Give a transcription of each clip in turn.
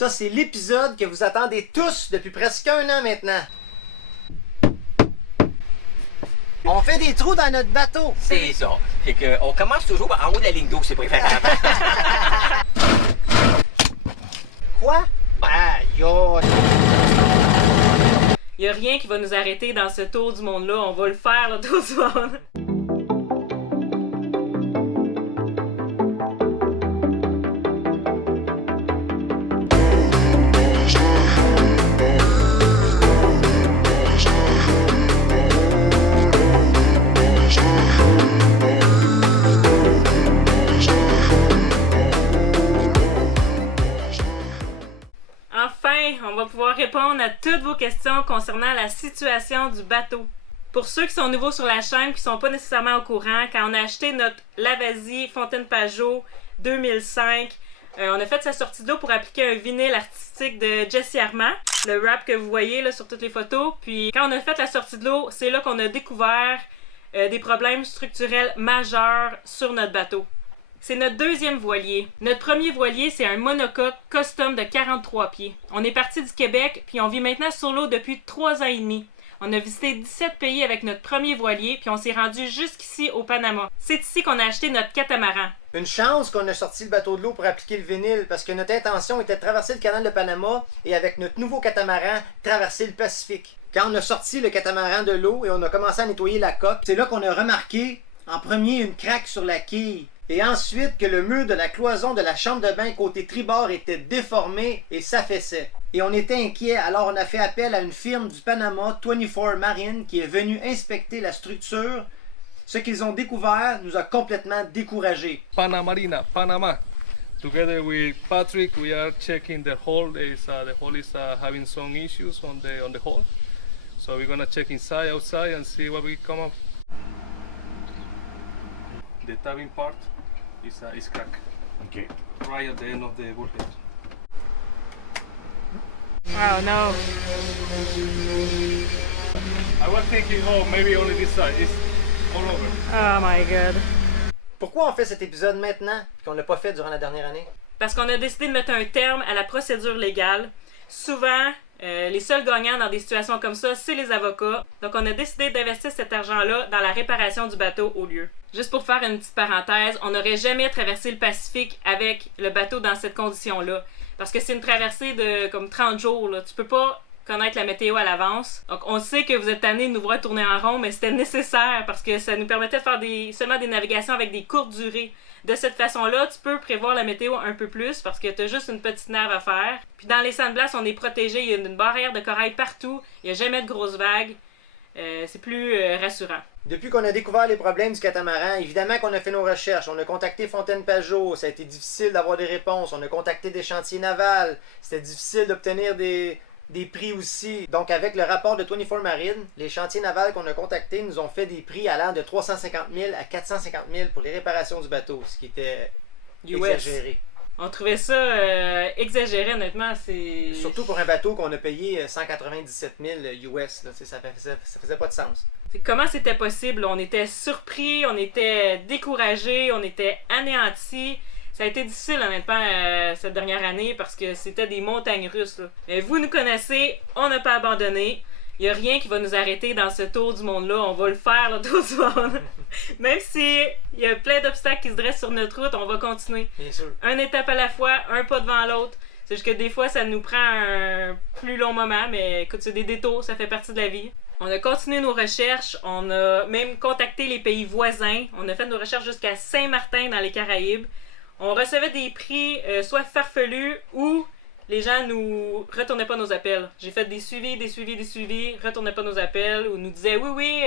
Ça, c'est l'épisode que vous attendez tous depuis presque 1 an maintenant. On fait des trous dans notre bateau. C'est ça. C'est qu'on commence toujours en haut de la ligne d'eau, c'est préférable. Quoi? Aïe, aïe. Il n'y a rien qui va nous arrêter dans ce tour du monde-là. On va le faire, le tour du monde. On va pouvoir répondre à toutes vos questions concernant la situation du bateau. Pour ceux qui sont nouveaux sur la chaîne, qui ne sont pas nécessairement au courant, quand on a acheté notre Lavazzie Fontaine Pajot 2005, on a fait sa sortie de l'eau pour appliquer un vinyle artistique de Jessie Armand, le wrap que vous voyez là, sur toutes les photos. Puis quand on a fait la sortie de l'eau, c'est là qu'on a découvert des problèmes structurels majeurs sur notre bateau. C'est notre deuxième voilier. Notre premier voilier, c'est un monocoque custom de 43 pieds. On est parti du Québec, puis on vit maintenant sur l'eau depuis 3 ans et demi. On a visité 17 pays avec notre premier voilier, puis on s'est rendu jusqu'ici au Panama. C'est ici qu'on a acheté notre catamaran. Une chance qu'on a sorti le bateau de l'eau pour appliquer le vinyle, parce que notre intention était de traverser le canal de Panama et avec notre nouveau catamaran, traverser le Pacifique. Quand on a sorti le catamaran de l'eau et on a commencé à nettoyer la coque, c'est là qu'on a remarqué en premier une craque sur la quille. Et ensuite que le mur de la cloison de la chambre de bain côté tribord était déformé et s'affaissait. Et on était inquiet, alors on a fait appel à une firme du Panama, 24 Marine, qui est venue inspecter la structure. Ce qu'ils ont découvert nous a complètement découragés. Panamarina, Panama. Together with Patrick, we are checking the hull. The hull is having some issues on the hull. So we're gonna check inside, outside, and see what we come up. The tabbing part is cracked. Okay. Right at the end of the bulkhead. Oh no. I was thinking, oh, maybe only this side. It's all over. Oh my god. Pourquoi on fait cet épisode maintenant et qu'on ne l'a pas fait durant la dernière année? Parce qu'on a décidé de mettre un terme à la procédure légale. Souvent, les seuls gagnants dans des situations comme ça, c'est les avocats. Donc on a décidé d'investir cet argent-là dans la réparation du bateau au lieu. Juste pour faire une petite parenthèse, on n'aurait jamais traversé le Pacifique avec le bateau dans cette condition-là. Parce que c'est une traversée de comme 30 jours. Là. Tu peux pas connaître la météo à l'avance. Donc on sait que vous êtes tannés de nous voir tourner en rond, mais c'était nécessaire parce que ça nous permettait de faire seulement des navigations avec des courtes durées. De cette façon-là, tu peux prévoir la météo un peu plus parce que tu as juste une petite nave à faire. Puis dans les sandblasts, on est protégé. Il y a une barrière de corail partout. Il n'y a jamais de grosses vagues. C'est plus rassurant. Depuis qu'on a découvert les problèmes du catamaran, évidemment qu'on a fait nos recherches. On a contacté Fontaine Pajot. Ça a été difficile d'avoir des réponses. On a contacté des chantiers navals. C'était difficile d'obtenir des prix aussi. Donc avec le rapport de 24 Marine, les chantiers navals qu'on a contactés nous ont fait des prix allant de 350 000 à 450 000 pour les réparations du bateau, ce qui était exagéré. On trouvait ça exagéré, honnêtement. Surtout pour un bateau qu'on a payé 197 000 US. Là, ça faisait pas de sens. Comment c'était possible? On était surpris, on était découragés, on était anéantis. Ça a été difficile, honnêtement, cette dernière année parce que c'était des montagnes russes. Là. Mais vous nous connaissez, on n'a pas abandonné. Il n'y a rien qui va nous arrêter dans ce tour du monde-là. On va le faire, le tour du monde. Même si il y a plein d'obstacles qui se dressent sur notre route, on va continuer. Bien sûr. Une étape à la fois, un pas devant l'autre. C'est juste que des fois, ça nous prend un plus long moment, mais écoute, c'est des détours, ça fait partie de la vie. On a continué nos recherches, on a même contacté les pays voisins. On a fait nos recherches jusqu'à Saint-Martin dans les Caraïbes. On recevait des prix soit farfelus ou les gens nous retournaient pas nos appels. J'ai fait des suivis, retournaient pas nos appels ou nous disaient oui,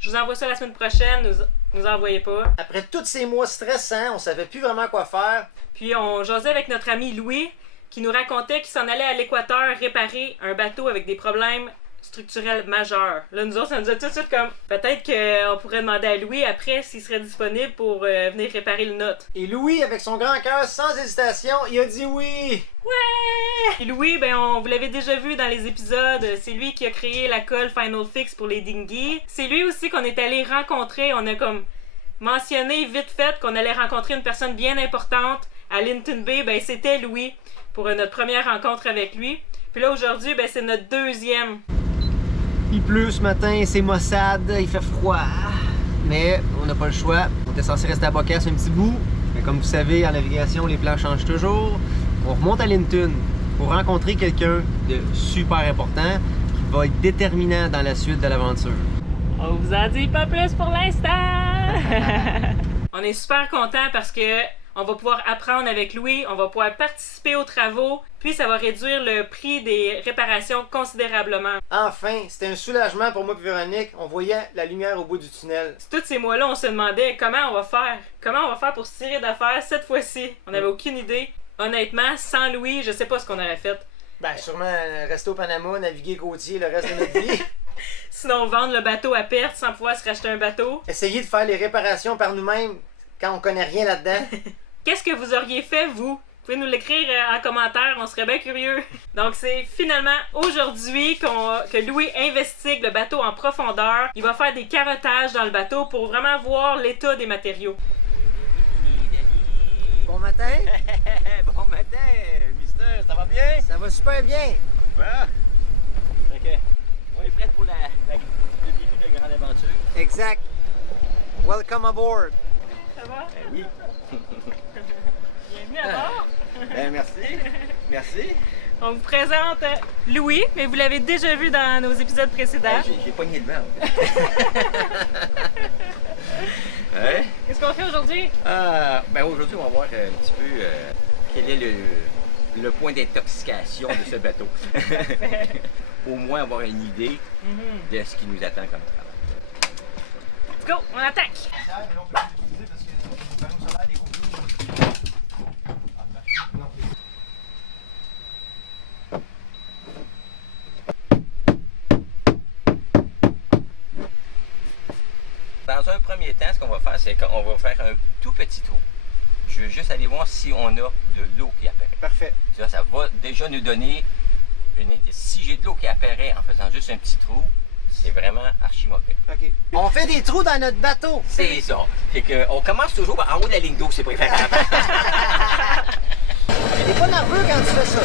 je vous envoie ça la semaine prochaine, nous envoyaient pas. Après tous ces mois stressants, on savait plus vraiment quoi faire. Puis on jasait avec notre ami Louis qui nous racontait qu'il s'en allait à l'Équateur réparer un bateau avec des problèmes structurel majeur. Là, nous autres, ça nous a tout de suite comme... Peut-être qu'on pourrait demander à Louis après s'il serait disponible pour venir réparer le nôtre. Et Louis, avec son grand cœur, sans hésitation, il a dit oui! Ouais! Et Louis, ben on vous l'avez déjà vu dans les épisodes, c'est lui qui a créé la colle Final Fix pour les dinghies. C'est lui aussi qu'on est allé rencontrer, on a comme mentionné vite fait qu'on allait rencontrer une personne bien importante à Linton Bay, ben c'était Louis. pour notre première rencontre avec lui. Puis là, aujourd'hui, ben, c'est notre deuxième. Il pleut ce matin, c'est maussade, il fait froid. Mais on n'a pas le choix. On était censé rester à Bocas un petit bout. Mais comme vous savez, en navigation, les plans changent toujours. On remonte à Linton pour rencontrer quelqu'un de super important qui va être déterminant dans la suite de l'aventure. On vous en dit pas plus pour l'instant! On est super contents parce que on va pouvoir apprendre avec Louis, on va pouvoir participer aux travaux, puis ça va réduire le prix des réparations considérablement. Enfin, c'était un soulagement pour moi et Véronique. On voyait la lumière au bout du tunnel. Tous ces mois-là, on se demandait comment on va faire. Comment on va faire pour se tirer d'affaires cette fois-ci? On n'avait aucune idée. Honnêtement, sans Louis, je sais pas ce qu'on aurait fait. Ben, sûrement rester au Panama, naviguer côtier le reste de notre vie. Sinon, vendre le bateau à perte sans pouvoir se racheter un bateau. Essayer de faire les réparations par nous-mêmes quand on connaît rien là-dedans. Qu'est-ce que vous auriez fait, vous? Vous pouvez nous l'écrire en commentaire, on serait bien curieux. Donc, c'est finalement aujourd'hui que Louis investigue le bateau en profondeur. Il va faire des carottages dans le bateau pour vraiment voir l'état des matériaux. Bon matin. Bon matin, mister, ça va bien? Ça va super bien. Super. Ok. On est prêt pour le début de la grande aventure. Exact. Welcome aboard. Ça va? Ben oui. Bienvenue à bord. Ben merci. Merci. On vous présente Louis, mais vous l'avez déjà vu dans nos épisodes précédents. J'ai pogné le vent. Ouais. Qu'est-ce qu'on fait aujourd'hui? Ben aujourd'hui, on va voir un petit peu quel est le point d'intoxication de ce bateau. Au moins avoir une idée de ce qui nous attend comme travail. Let's go, on attaque! Dans un premier temps, ce qu'on va faire, c'est qu'on va faire un tout petit trou. Je veux juste aller voir si on a de l'eau qui apparaît. Parfait. Ça va déjà nous donner une indice. Si j'ai de l'eau qui apparaît en faisant juste un petit trou, c'est vraiment archi mauvais. OK. On fait des trous dans notre bateau. C'est ça. C'est qu'on commence toujours en haut de la ligne d'eau, c'est préférable. T'es pas nerveux quand tu fais ça.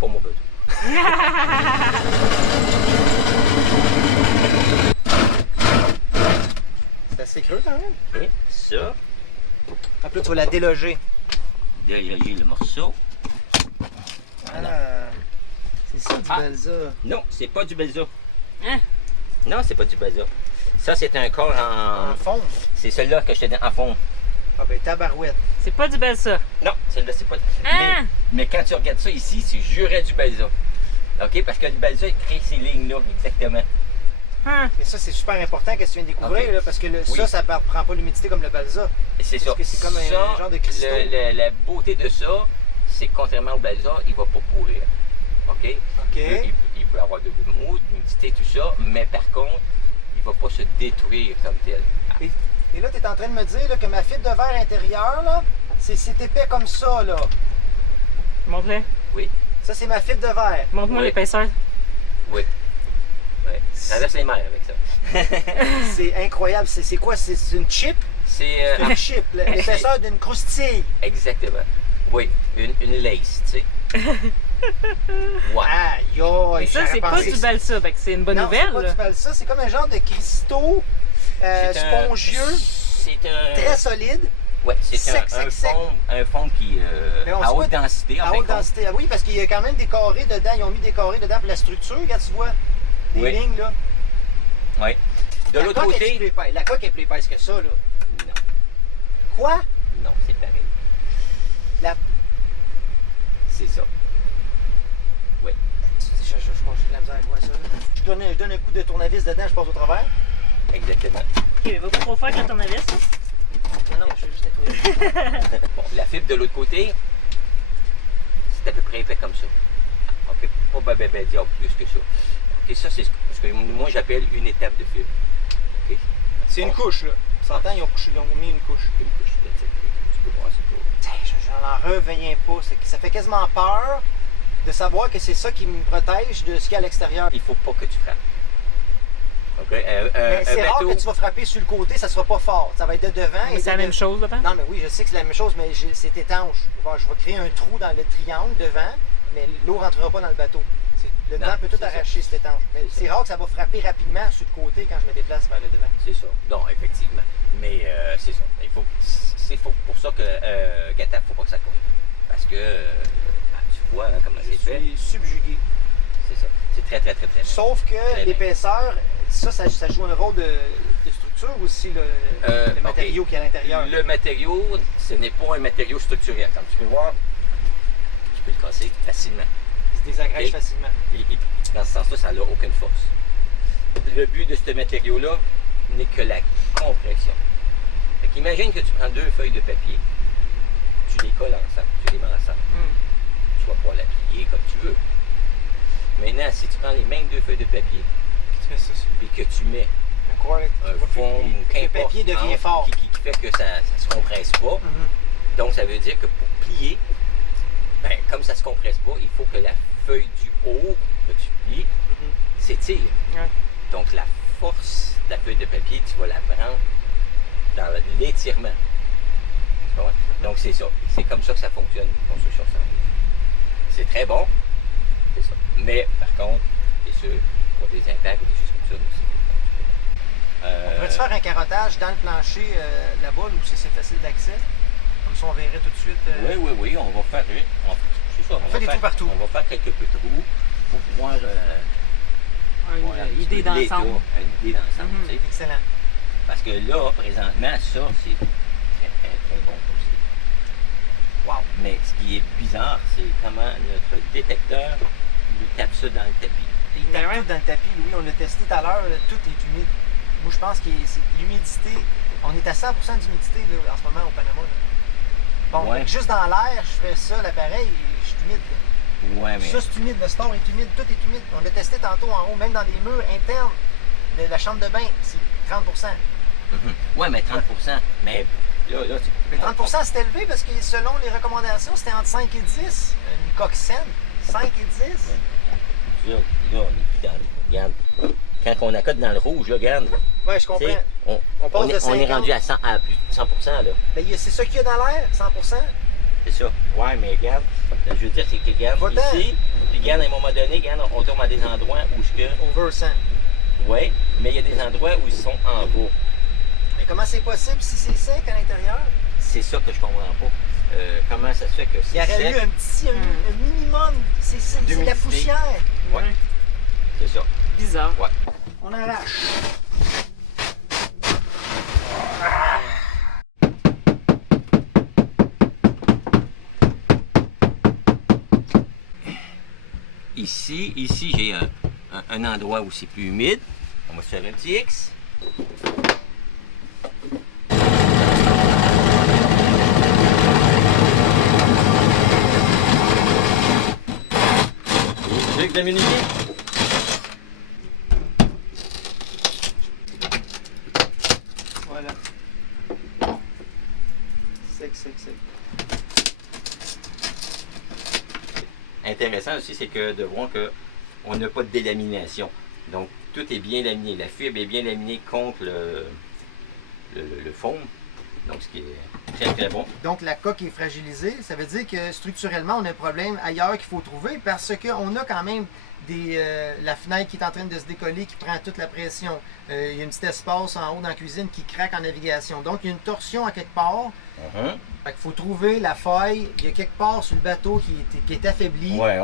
Pas mon besoin. C'est assez creux quand même. Oui, ça. Après, tu vas la déloger. Déloger le morceau. Ah, c'est ça du balsa. Non, c'est pas du balsa. Hein? Non, c'est pas du balsa. Ça, c'est un corps en... En fond. C'est celui-là que je te dis en fond. Ah ben, tabarouette. C'est pas du bel ça. Non, celui-là, c'est pas... Ah! Mais quand tu regardes ça ici, c'est jurait du balsa. OK? Parce que le balsa, il crée ces lignes-là, exactement. Hein? Mais ça, c'est super important que tu viens de découvrir, OK. là, parce que Oui. ça ne prend pas l'humidité comme le balsa. Et c'est ça. Parce que c'est comme un Ça, genre de cristaux. La beauté de ça, c'est que contrairement au balsa, il va pas pourrir. OK? OK. Il peut avoir de l'humour, de l'humidité, tout ça, mais par contre, il va pas se détruire comme tel. Et là, tu es en train de me dire là, que ma fibre de verre intérieure, là, c'est épais comme ça, là. Montre-le. Oui, Ça, c'est ma fibre de verre. Montre-moi Oui. l'épaisseur. oui. Ouais. Ça laisse les mers avec ça. C'est incroyable. C'est quoi? C'est une chip? C'est Une chip. L'épaisseur d'une croustille. exactement. Oui, une lace, tu sais. Ouais. Aïe, aïe. Mais ça, c'est pas du balsa, fait que c'est une bonne Non, nouvelle. c'est pas là. du balsa. C'est comme un genre de cristaux C'est un- spongieux, C'est un. très solide, Ouais, c'est sec, un sec, fond qui Mais on à se haute voit- densité en à fin de haute compte. densité. Ah oui, parce qu'il y a quand même des carrés dedans. Ils ont mis des carrés dedans pour la structure, quand tu vois. Des Oui. lignes, là. Oui. De La l'autre coque est côté, plus épaisse. La coque est plus épaisse que ça, là. non, Quoi? non, c'est pareil. La... C'est ça. Oui. Je pense que j'ai de la misère avec moi, ça. Là. Je donne un coup de tournevis dedans, je passe au travers. Exactement. Ok, mais va pas trop faire quand on avait ça. Non, je vais juste nettoyer. Bon, la fibre de l'autre côté, c'est à peu près épais comme ça. OK, pas diable plus que ça. OK, ça, c'est ce que moi j'appelle une étape de fibre. OK? C'est une couche, là. On s'entend, ils ont mis une couche. Une couche de type. Tu peux voir, c'est pas. J'en reviens pas. Ça fait quasiment peur de savoir que c'est ça qui me protège de ce qu'il y a à l'extérieur. Il faut pas que tu frappes. OK? Mais c'est rare que tu vas frapper sur le côté, ça sera pas fort. Ça va être de devant. Mais c'est la même chose devant? Non, mais oui, je sais que c'est la même chose, mais c'est étanche. Je vais créer un trou dans le triangle devant, mais l'eau ne rentrera pas dans le bateau. Le Non, vent peut tout c'est arracher cet étanche. Mais c'est rare que ça va frapper rapidement sur le côté quand je me déplace vers le devant. C'est ça. Non, effectivement. Mais c'est ça. C'est pour ça que Gata, faut pas que ça coule. Parce que tu vois hein, comment c'est fait. Je suis subjugué. C'est ça. C'est très, très, très, très bien. Sauf que Très bien. l'épaisseur, ça joue un rôle de structure aussi, le matériau qui est à l'intérieur. Le matériau, ce n'est pas un matériau structurel. Comme tu peux voir, tu peux le casser facilement. Il se désagrège Et- facilement. Et dans ce sens-là, ça n'a aucune force. Le but de ce matériau-là n'est que la compression. Fait qu'imagine que tu prends 2 feuilles de papier, tu les colles ensemble, tu les mets ensemble. Tu vas pouvoir la plier comme tu veux. Maintenant, si tu prends les mêmes 2 feuilles de papier Tu fais ça sur et que tu mets un fond, Le qu'importe, papier devient entre, fort. qui fait que ça ne se compresse pas, donc ça veut dire que pour plier, ben, comme ça ne se compresse pas, il faut que la feuille du haut que tu plies s'étire. Ouais. Donc la force de la feuille de papier, tu vas la prendre dans l'étirement. Tu comprends? Donc c'est ça. C'est comme ça que ça fonctionne, une construction sans. C'est très bon, c'est ça. Mais par contre, c'est sûr, pour des impacts ou des choses comme ça aussi. On pourrait-tu faire un carottage dans le plancher là-bas, où c'est facile d'accès? Comme ça, on verrait tout de suite. Oui, on va faire. C'est ça, On fait des trous partout. On va faire quelques petits trous pour pouvoir. voir un Une petit idée peu de l'état, d'ensemble. une idée d'ensemble. Mhm. Tu sais. Excellent. Parce que là, présentement, ça, c'est très, très, très bon aussi. Wow. Mais ce qui est bizarre, c'est comment notre détecteur nous tape ça dans le tapis. Il tape tout dans le tapis, Louis. On l'a testé tout à l'heure, là, tout est humide. Moi, je pense que c'est l'humidité. On est à 100% d'humidité là, en ce moment au Panama. Là. Bon, Ouais. fait que juste dans l'air, je ferais ça, l'appareil, et je suis humide. Là. Ouais, mais. Ça, c'est humide. Le store est humide, tout est humide. On l'a testé tantôt en haut, même dans des murs internes de la chambre de bain, c'est 30%. Ouais, mais 30%. Mais là, tu. Mais 30%, c'est élevé parce que selon les recommandations, c'était entre 5 et 10. Une coque saine, 5 et 10. Là, on est plus dans le. Regarde. Quand on accote dans le rouge, là, regarde. Ouais, je Tu comprends. sais, On passe de on est 50. rendu à plus de 100%, là. Ben, c'est ça qu'il y a dans l'air, 100%. C'est ça. Ouais, mais regarde. Je veux dire, c'est que, regarde, Va-t'en. ici, puis regarde, à un moment donné, regarde, on tombe à des endroits où ce que. Over 100. Oui, mais il y a des endroits où ils sont en bas. Mais comment c'est possible si c'est sec à l'intérieur? C'est ça que je comprends pas. Comment ça se fait que Il y c'est aurait eu sec? un minimum. C'est de la D'humidité. poussière. Ouais, c'est ça. Bizarre. Ouais. On arrache. Ici j'ai un endroit où c'est plus humide. On va se faire un petit X. Truc de minute. Voilà. Sec. Intéressant aussi, c'est que de voir qu'on n'a pas de délamination. Donc, tout est bien laminé. La fibre est bien laminée contre le foam. Donc, ce qui est très, très bon. Donc la coque est fragilisée. Ça veut dire que structurellement, on a un problème ailleurs qu'il faut trouver parce qu'on a quand même la fenêtre qui est en train de se décoller, qui prend toute la pression. Il y a un petit espace en haut dans la cuisine qui craque en navigation. Donc il y a une torsion à quelque part. Fait qu'il faut trouver la faille. Il y a quelque part sur le bateau qui est affaibli. Ouais,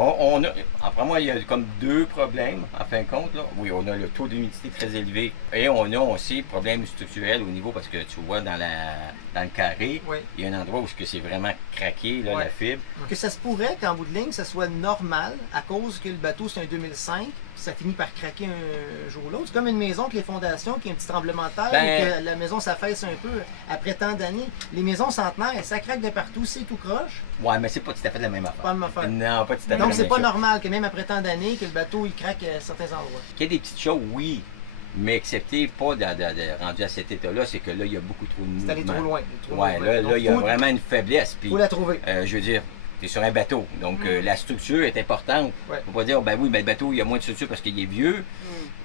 après moi, il y a comme 2 problèmes, en fin de compte. Là. Oui, on a le taux d'humidité très élevé et on a aussi problème structurel au niveau parce que tu vois dans le carré, Oui. il y a un endroit où c'est vraiment craqué, là, Ouais. la fibre. Que ça se pourrait qu'en bout de ligne, ça soit normal à cause que le bateau c'est un 2005, puis ça finit par craquer un jour ou l'autre. C'est comme une maison que les fondations, qui a un petit tremblement de terre, Ben- ou que la maison s'affaisse un peu après tant d'années. Les maisons centenaires, ça craque de partout, c'est tout croche. Ouais, mais c'est pas tout à fait la même affaire. Pas la même affaire. Non, pas tout à fait la Donc même c'est pas chose. normal que même après tant d'années, que le bateau il craque à certains endroits. Qu'il y ait des petites choses, oui, mais accepter pas rendu à cet état-là, c'est que là, il y a beaucoup trop de C'est allé mouvement. trop loin. Ouais, là, il y a vraiment une faiblesse. Puis, Faut la trouver. je veux dire, tu es sur un bateau. Donc, la structure est importante. Ouais. Faut pas dire, ben oui, mais le bateau, il y a moins de structure parce qu'il est vieux.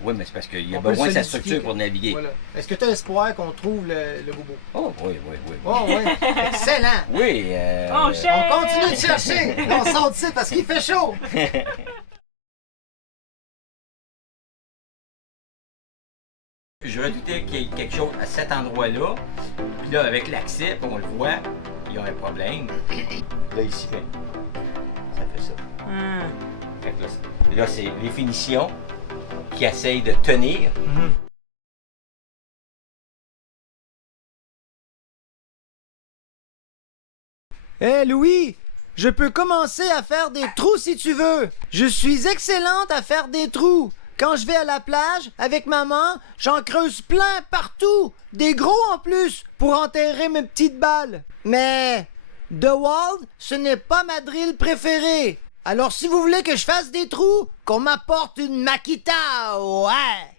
Oui, mais c'est parce qu'il y a On peut besoin de sa solidifier structure pour naviguer. Voilà. Est-ce que tu as espoir qu'on trouve le bobo? Oh, oui, oui, oui. Oh, oui. Excellent. Oui, On cherche! On continue de chercher. On sort d'ici parce qu'il fait chaud. Je redoutais qu'il y ait quelque chose à cet endroit-là. Puis là, avec l'accès, on le voit, il y a un problème. Là, ici, ça fait ça. Fait que là, c'est les finitions qui essayent de tenir. Hé Louis, je peux commencer à faire des trous si tu veux. Je suis excellente à faire des trous. Quand je vais à la plage avec maman, j'en creuse plein partout, des gros en plus, pour enterrer mes petites balles. Mais The Wall, ce n'est pas ma drill préférée. Alors si vous voulez que je fasse des trous, qu'on m'apporte une Makita, ouais.